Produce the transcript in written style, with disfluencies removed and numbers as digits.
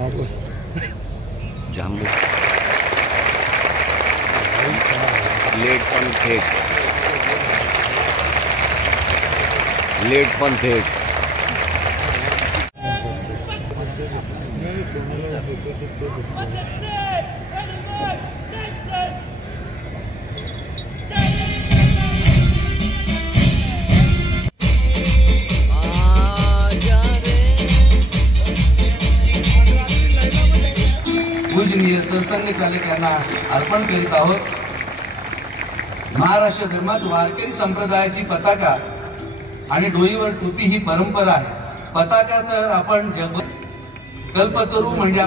जांबू लेट पण थेट पूजनीय सहसंघ चालक यांना अर्पण करीत आहोत। महाराष्ट्र धर्मात वारकरी संप्रदायाची पताका आणि डोईवर टोपी ही परंपरा आहे। पताका तर आपण जग कल्पतरू म्हणजे